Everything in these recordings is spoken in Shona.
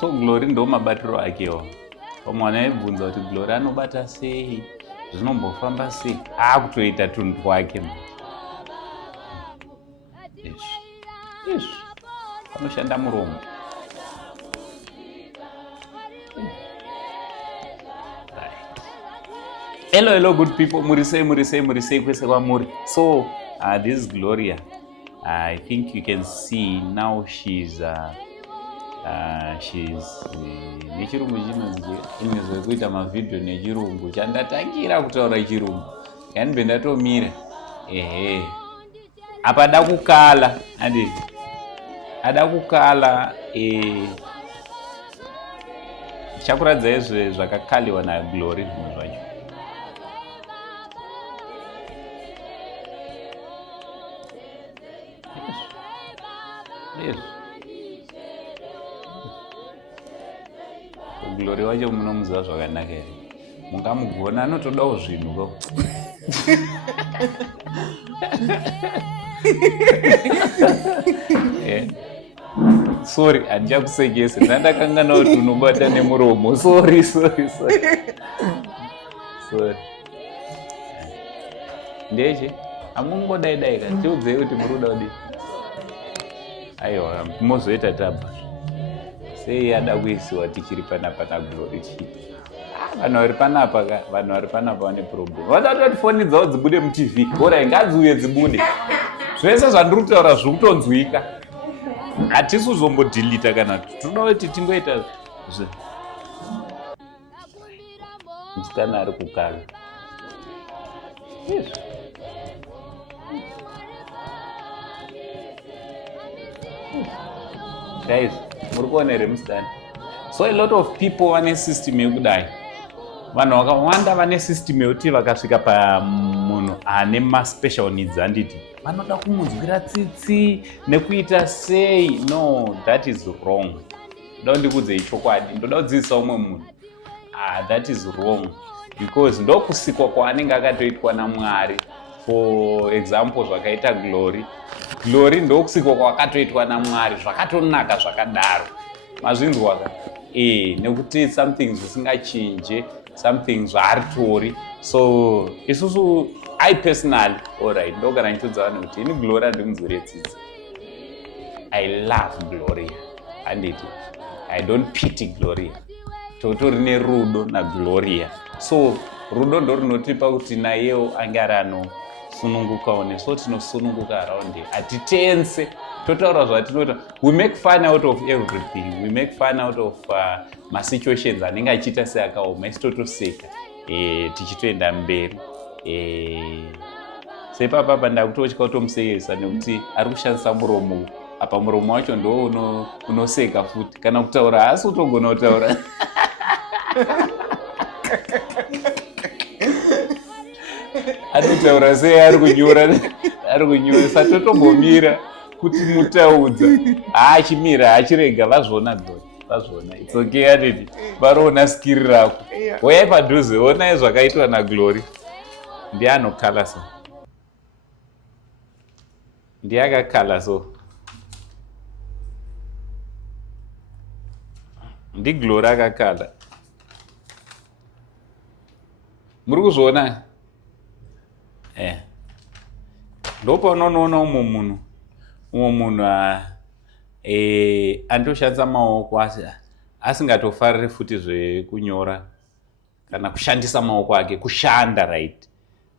So Glory ndo mabatiro akewo. Pamwana ebvunza kuti Glory anobata sei? Zvinombofamba sei? Akutoita tuntu twake. Yes. Anoshanda muromo. Hello, good people. Murisei kwese kwamuri. So, this is Gloria. I think you can see now she's nechirungu inezvekuita mavidhio nechirungu chandatangira kutaura chirungu yanibve ndatomira apa ada kukala chakuradza izve zvakakaliwa naGlory zvinhu zvacho. Yes. Glory wacho munomuziva zvakanaka here. Mungamugona anotodawo zvinhu ko. Sorry, handichakusekesa. Ndandakangana kuti unobata nemuromo. Sorry. Ndeche, amungodai ka. Tiudzei kuti muruda kudii. Aiwa, mozoita tabva. Sei ada kuisiwa tichiri panapa naGlory chii. Vanhu vari panapa vane problem. Vatati foni dzavo dzibude muTV. Bora ngadziuye dzibude. Zvese zvandiri kutaura zviri kutonzwika. Hatisi kuzombodhilita kana toda kuti tingoita musikana ari kukala. Yes. Guys, muri kuona here musikana. So a lot of people vane system yekudai. Vanhu vakawanda vane system yekuti vakasvika pamunhu ane ma-special needs handiti vanoda kumunzwira tsitsi nekuita sei. No, that is wrong. Ndoda ndikuudzei chokwadi, ndoda kudzidzisa umwe munhu. That is wrong. Because ndokusikwa kwaanenge akatoitwa naMwari. For example, zvakaita Glory ndokusikwa kwakatoitwa naMwari zvakatonaka zvakadaro. Mazvinzwa ka? Nekuti something zvisingachinje, something zvaritori. So isusu I personally, alright, ndogara nchudza vanhu kuti ini Glory andimunzwire tsitsi. I love Gloria. Handiti. I don't pity Gloria. Totori nerudo naGloria. So rudo ndo rinotipa kuti nayewo ange ari anosunungukawo nesu tinosununguka around here. Hatitense totaura zvatinoita. We make fun out of everything. We make fun out of ma-situations anenge achiita seakaoma. Isi totoseka tichitoenda mberi. Sepapapa ndakutotya kutomusekesa nekuti ari kushandisa muromo. Apa muromo wacho ndo unoseka futi. Kana kutaura haasi kutogona kutaura. Anotaura sei ari kunyora satotombomira kuti mutaudza. Achimira achirega vazvona Glory. Vazvona. It's okay handiti. Varoona skill rako. Uyai padhuze onai zvakaitwa naGlory. Ndiye anokala so. Ndiye akakala so. NdiGlory akakala. Muri kuzviona? Ndopa unoona umwe munhu andoshandisa maoko asingatofariri futi zvekunyora kana kushandisa maoko ake kushanda, right?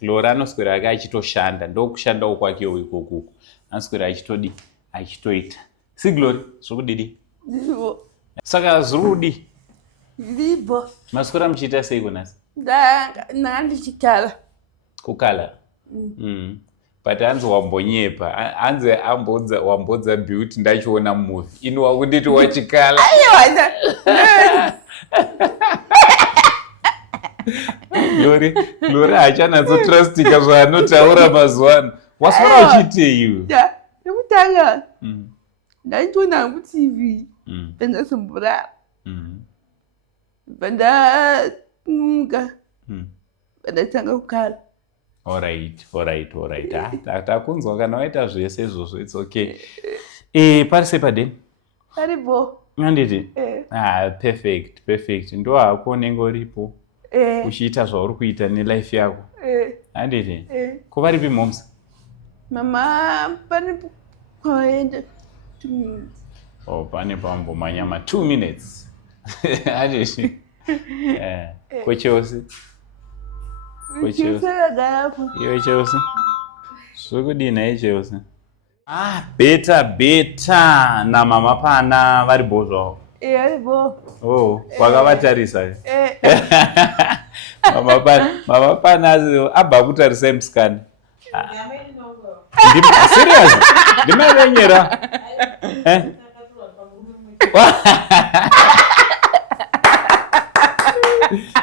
Glory anoswera ake achitoshanda, ndokushandawo kwakewo ikoko. Anoswera achitoita. Si Glory, zvokudidi? Ndiribo. Saka zviri kudi? Ndiribo. Maswera muchiita sei kunasi? Ndichikala. Kukala? But hanzi wambonyepa. Hanzi wambodza beauty ndachiona movie. Ino wakunditi wachikala. Aiwana. Glory hachanatsotrustika zvaanotaura mazuva ano. Waswera uchitei iwe? ndakatanga ndaitoona kuTV pendasombura pandamuka pandatanga kukala. Alright. Takunzwa kana waita zvese izvozvo, it's okay. Parise padeni? Paripo. Handiti? Perfect. Ndo hako unenge uripo uchiita zvauri kuita nelife yako. Handiti? Kuvaripi moms? Mama panipo kwaenda 2 minutes. Pane pambomanyama 2 minutes. Handiti? Kocheusi? Iwe Cheusi? Zvokudina iCheusi? Beta namama pana varibo zvavo? Varibo. Wakavatarisa? Mama pana abva kutarisa musikana. Serious? Ndimavenyera?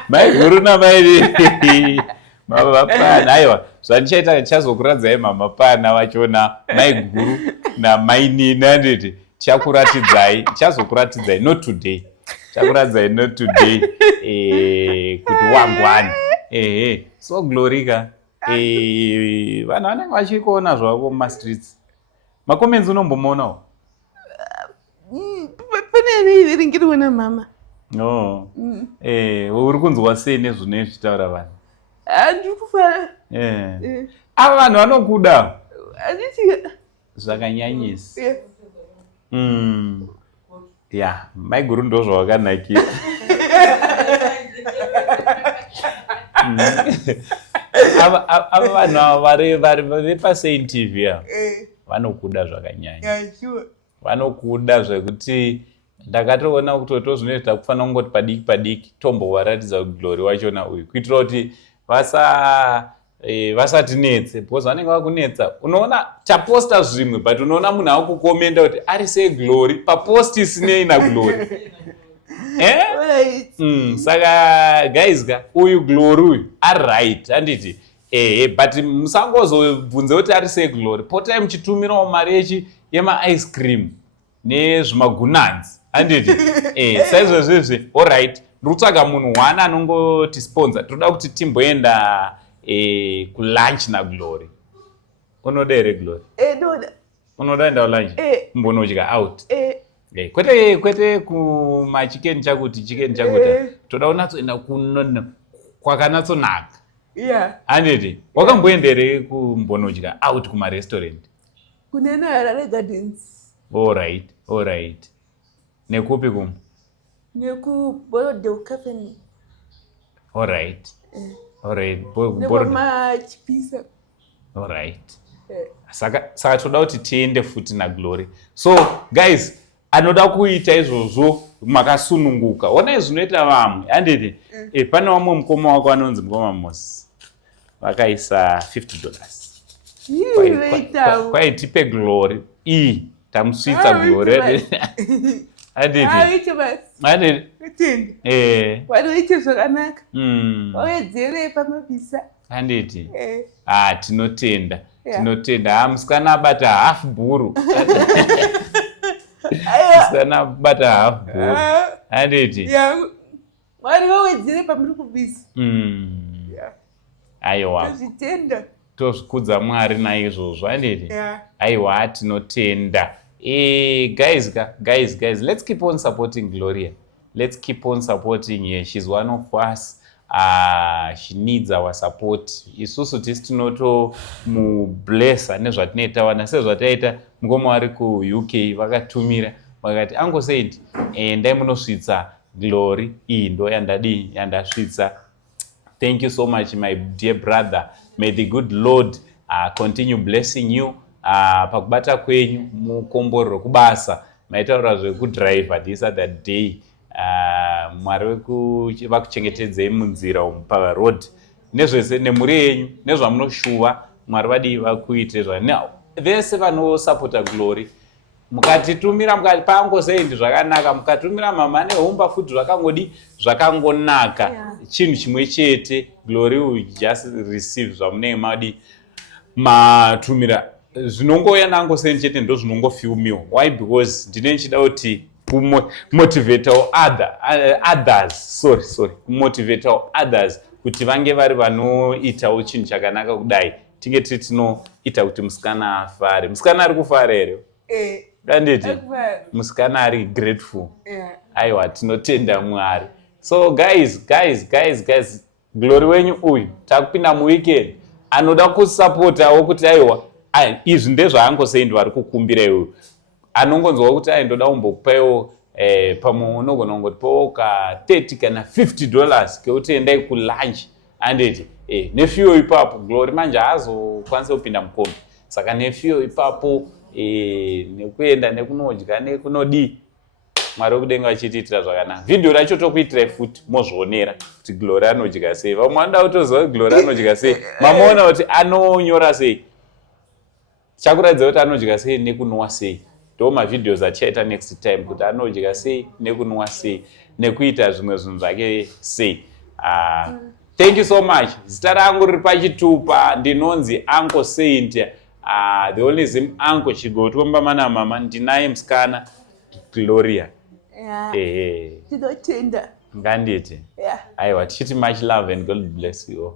Mai guru namairi mama pana. Aiwa, zvandichaita ndichazokuradzai mama pana vachona mai guru namai nina nditi ndichazokuratidzai not today. Chakuradzai not today kuti wangwani. So Glorika, vanhu vanenge vachikuona zvako mumastreets. Makomenzi unombomuonawo? Pane ringiriona mama. Uri kunzwa sei nezvine zvitaura vanhu? Handiri kufara. Ava vanhu vanokuda handiti zvakanyanyisa. Mai guru ndo zvawakanakira. Ava vanhu vari paSaint TV vanokuda zvakanyanya. Vanokuda zvekuti ndakatoona kutoto zvinoita kufanira kungoti padiki tombowaratidza Glory wachona uyu kuitira kuti vasatinetse, because vanenge vakunetsa. Unoona taposta zvimwe but unoona munhu akukomenda kuti ari sei Glory papost isinei naGlory. Saka guys uyu Glory uyu ari right handiti. But musangozobvunze kuti ari sei Glory. Potai muchitumirawo mari yema-ice cream nezvimagunanzi handiti. Saizvozvizvi alright, ndikutsvaga munhu one anongoti sponsor. Toda kuti timboenda kulunch naGlory. Unoda here Glory? Ndoda. Unoda enda kulunch? Mbonodya out? Kwete kumachicken chakuti toda unatsoenda kunono kwakanatsonaka. Handiti. Wakamboenda here kumbonodya out kumarestaurant? Kunena Harare Gardens. Alright. Nekupi kumwe? Nekuborodeo Cafe. Alright. Nekwamachipisa. Alright. Saka toda kuti tiende futi naGlory. So guys, anoda kuita izvozvo makasununguka. Ona zvinoita vamwe handiti. Pane vamwe mukoma wako anonzi mukoma Moses. Vakaisa $50. Kwai tipe Glory. Tamusvitsa Glory. Handiti. Wanoite zvakanaka. Wawedzere pamabisa. Handiti. Tinotenda. Musikana abata half bhuru. Musikana abata half bhuru. Handiti. Wari wawedzere pamuri kubisa. Aiwa. Tozvitenda. Tozvikudza Mwari naizvozvo handiti. Aiwa, tinotenda. Guys, let's keep on supporting Gloria. Let's keep on supporting her. She's one of us. She needs our support. Isusu tisi tinoto mublessa nezvatinoita wana sezvataita mukoma wari kuUK vakatumira vakati Uncle Said endai munosvitsa Glory. Ndo yandasvitsa. Thank you so much my dear brother. May the good Lord continue blessing you. Pakubata kwenyu mukomborero kubasa maitaura zvekudriver this other day. Mwari vakuchengetedzei munzira umu paroad nezvese nemhuri yenyu nezvamunoshuva Mwari vadii vakuitire zvakanaka. Vese vanosapota Glory mukatitumira mukati pango seindi zvakanaka, mukatumira mama nehomba futi zvakangonaka. Chinhu chimwe chete Glory will just receive zvamunenge madi matumira zvinongouya naAngoSen chete ndo zvinongofilmiwa. Why? Because ndine nchida kuti kumotivatewo others, kumotivatewo others kuti vange vari vanoitawo chinhu chakanaka kudai, tinge tiri tinoita kuti musikana afare. Musikana ari kufara here? Danditi musikana ari grateful. Aiwa, tinotenda Mwari. So guys, Glory wenyu uyu takupinda muweekend anoda kusapotawo kuti aiwa izvi ndezvaAngoSen vari kukumbira iwe. Anongonzwa kuti ndoda kumbokupaiwo pamwe unogona kungotipawo ka $30 kana $50 kekuti endai kulunch anditi nefiyo ipapo. Glory manje haazokwanisa kupinda mukombi, saka nefiyo ipapo nekuenda nekunodya nekunodii, Mwari wekudenga achitiitira zvakanaka. Vhidhiyo racho tokuitirai futi mozvionera kuti Glory anodya sei. Vamwe vanoda kutoziva kuti Glory anodya sei, mamuona kuti anonyora sei, chakuratidza kuti anodya sei nekunwa sei. Ndo mavhidhios atichaita next time kuti anodya sei nekunwa sei nekuita zvimwe zvinhu zvake sei. Thank you so much. Zita rangu riri pachitupa, ndinonzi AngoSen, the only zim uncle chigotomba mana mama, ndinaye musikana Gloria. Tinotenda. Nganditi. Aiwa, tichiti much love and God bless you all.